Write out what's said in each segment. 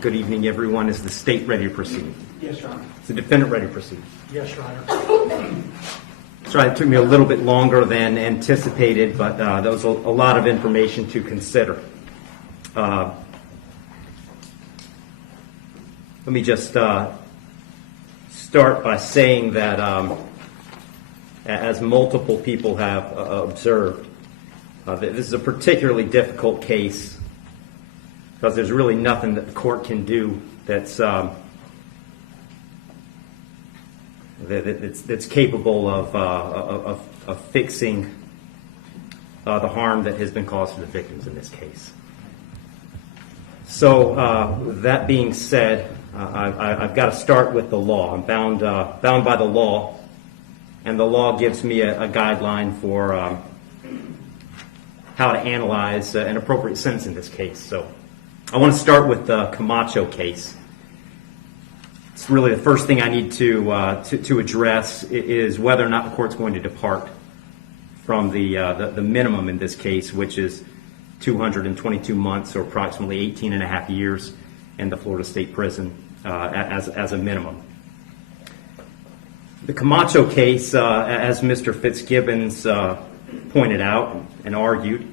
Good evening, everyone. Is the state ready to proceed? Yes, Your Honor. Is the defendant ready to proceed? Yes, Your Honor. Sorry, it took me a little bit longer than anticipated, but there was a lot of information to consider. Let me just start by saying that, as multiple people have observed, this is a particularly difficult case because there's really nothing that the court can do that's capable of fixing the harm that has been caused to the victims in this case. So that being said, I've got to start with the law. I'm bound by the law, and the law gives me a guideline for how to analyze an appropriate sentence in this case. So I want to start with the Camacho case. It's really the first thing I need to address is whether or not the court's going to depart from the minimum in this case, which is 222 months or approximately 18 and a half years in the Florida State Prison as a minimum. The Camacho case, as Mr. Fitzgibbons pointed out and argued,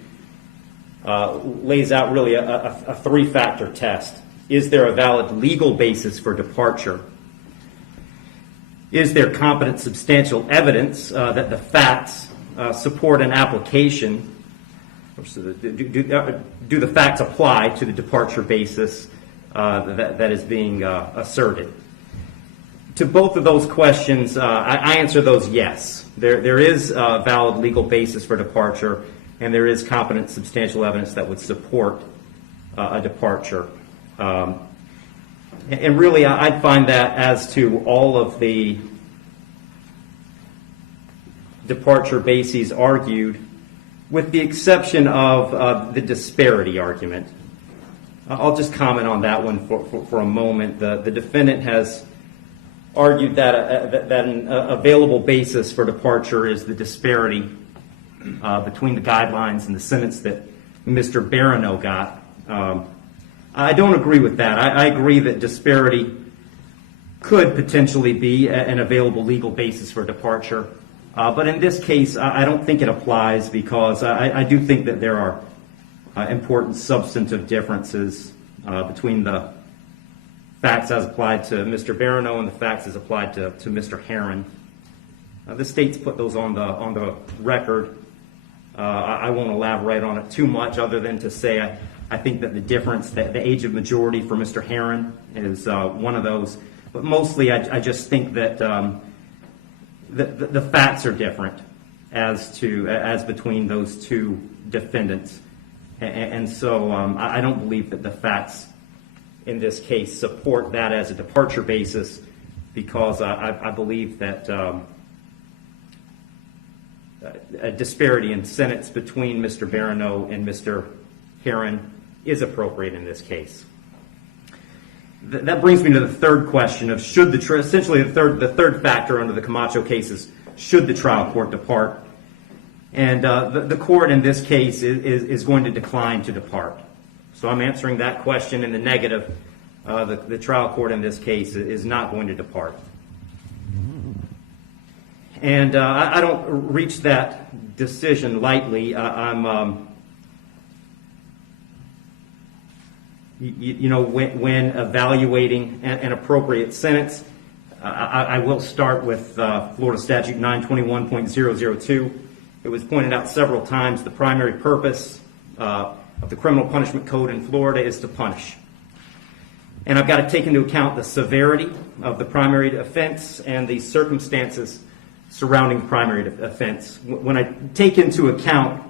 lays out really a three-factor test. Is there a valid legal basis for departure? Is there competent substantial evidence that the facts support an application? Do the facts apply to the departure basis that is being asserted? To both of those questions, I answer those yes. There is a valid legal basis for departure, and there is competent substantial evidence that would support a departure. And really, I'd find that as to all of the departure bases argued, with the exception of the disparity argument. I'll just comment on that one for a moment. The defendant has argued that an available basis for departure is the disparity between the guidelines and the sentence that Mr. Barano got. I don't agree with that. I agree that disparity could potentially be an available legal basis for departure. But in this case, I don't think it applies because I do think that there are important substantive differences between the facts as applied to Mr. Barano and the facts as applied to Mr. Heron. The state's put those on the record. I won't elaborate on it too much other than to say I think that the difference, the age of majority for Mr. Heron is one of those. But mostly I just think that the facts are different as between those two defendants. And so I don't believe that the facts in this case support that as a departure basis because I believe that a disparity in sentence between Mr. Barano and Mr. Heron is appropriate in this case. That brings me to the third question of should essentially the third factor under the Camacho case is should the trial court depart? And the court in this case is going to decline to depart. So I'm answering that question in the negative. The trial court in this case is not going to depart. And I don't reach that decision lightly. When evaluating an appropriate sentence, I will start with Florida Statute 921.002. It was pointed out several times the primary purpose of the criminal punishment code in Florida is to punish. And I've got to take into account the severity of the primary offense and the circumstances surrounding the primary offense. When I take into account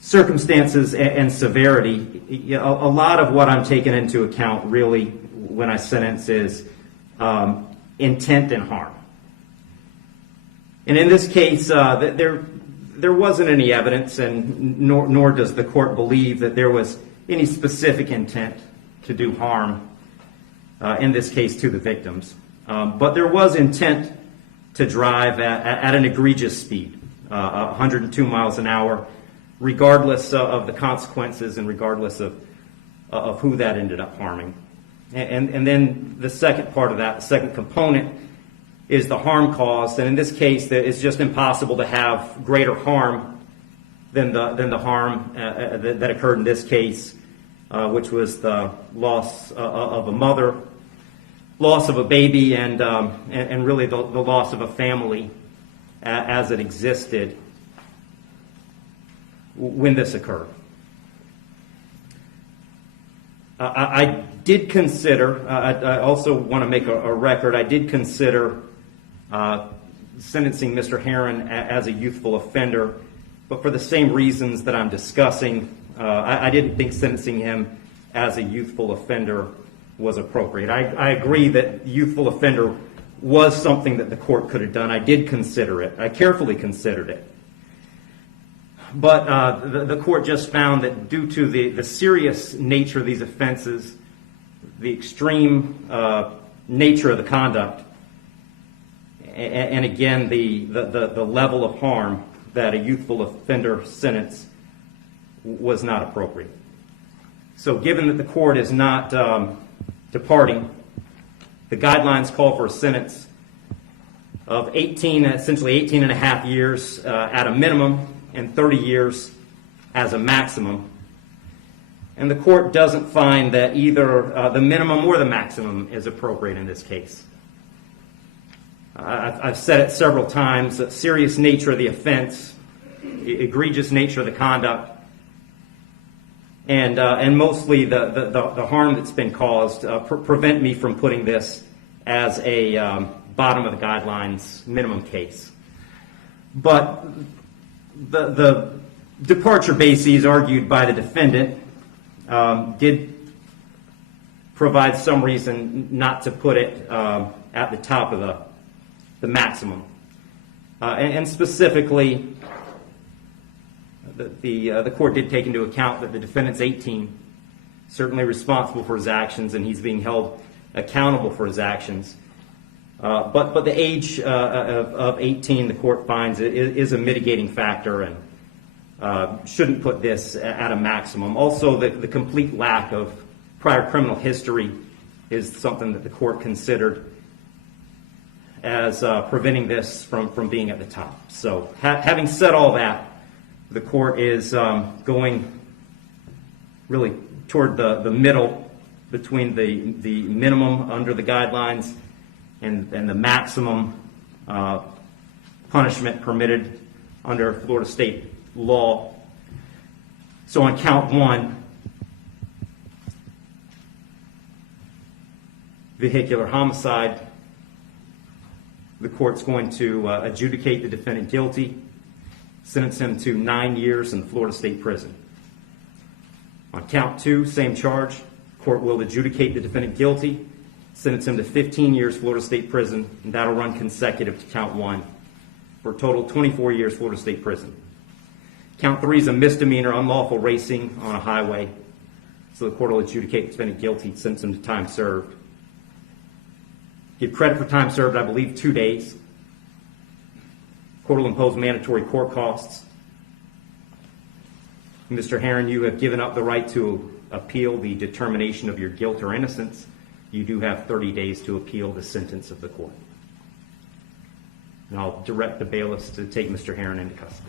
circumstances and severity, a lot of what I'm taking into account really when I sentence is intent and harm. And in this case, there wasn't any evidence, and nor does the court believe that there was any specific intent to do harm, in this case to the victims. But there was intent to drive at an egregious speed, 102 miles an hour, regardless of the consequences and regardless of of who that ended up harming. And then the second part of that, the second component, is the harm caused. And in this case, it's just impossible to have greater harm than the harm that occurred in this case, which was the loss of a mother, loss of a baby, and really the loss of a family as it existed when this occurred. I did consider, I also want to make a record, I did consider sentencing Mr. Heyrin as a youthful offender, but for the same reasons that I'm discussing, I didn't think sentencing him as a youthful offender was appropriate. I agree that youthful offender was something that the court could have done. I did consider it. I carefully considered it. But the court just found that due to the serious nature of these offenses, the extreme nature of the conduct, and again, the level of harm, that a youthful offender sentence was not appropriate. So given that the court is not departing, the guidelines call for a sentence of 18, essentially 18 and a half years at a minimum, and 30 years as a maximum. And the court doesn't find that either the minimum or the maximum is appropriate in this case. I've said it several times, the serious nature of the offense, egregious nature of the conduct, and mostly the harm that's been caused prevent me from putting this as a bottom of the guidelines minimum case. But the departure bases argued by the defendant did provide some reason not to put it at the top of the maximum. And specifically, the court did take into account that the defendant's 18, certainly responsible for his actions, and he's being held accountable for his actions. But the age of 18, the court finds, is a mitigating factor and shouldn't put this at a maximum. Also, the complete lack of prior criminal history is something that the court considered as preventing this from being at the top. So having said all that, the court is going really toward the middle between the minimum under the guidelines and the maximum punishment permitted under Florida state law. So on count one, vehicular homicide, the court's going to adjudicate the defendant guilty, sentence him to 9 years in the Florida State Prison. On count two, same charge, court will adjudicate the defendant guilty, sentence him to 15 years Florida State Prison, and that'll run consecutive to count one for a total of 24 years Florida State Prison. Count three is a misdemeanor, unlawful racing on a highway, so the court will adjudicate the defendant guilty, sentence him to time served. Give credit for time served, I believe, 2 days. Court will impose mandatory court costs. Mr. Heyrin, you have given up the right to appeal the determination of your guilt or innocence. You do have 30 days to appeal the sentence of the court. And I'll direct the bailiffs to take Mr. Heyrin into custody.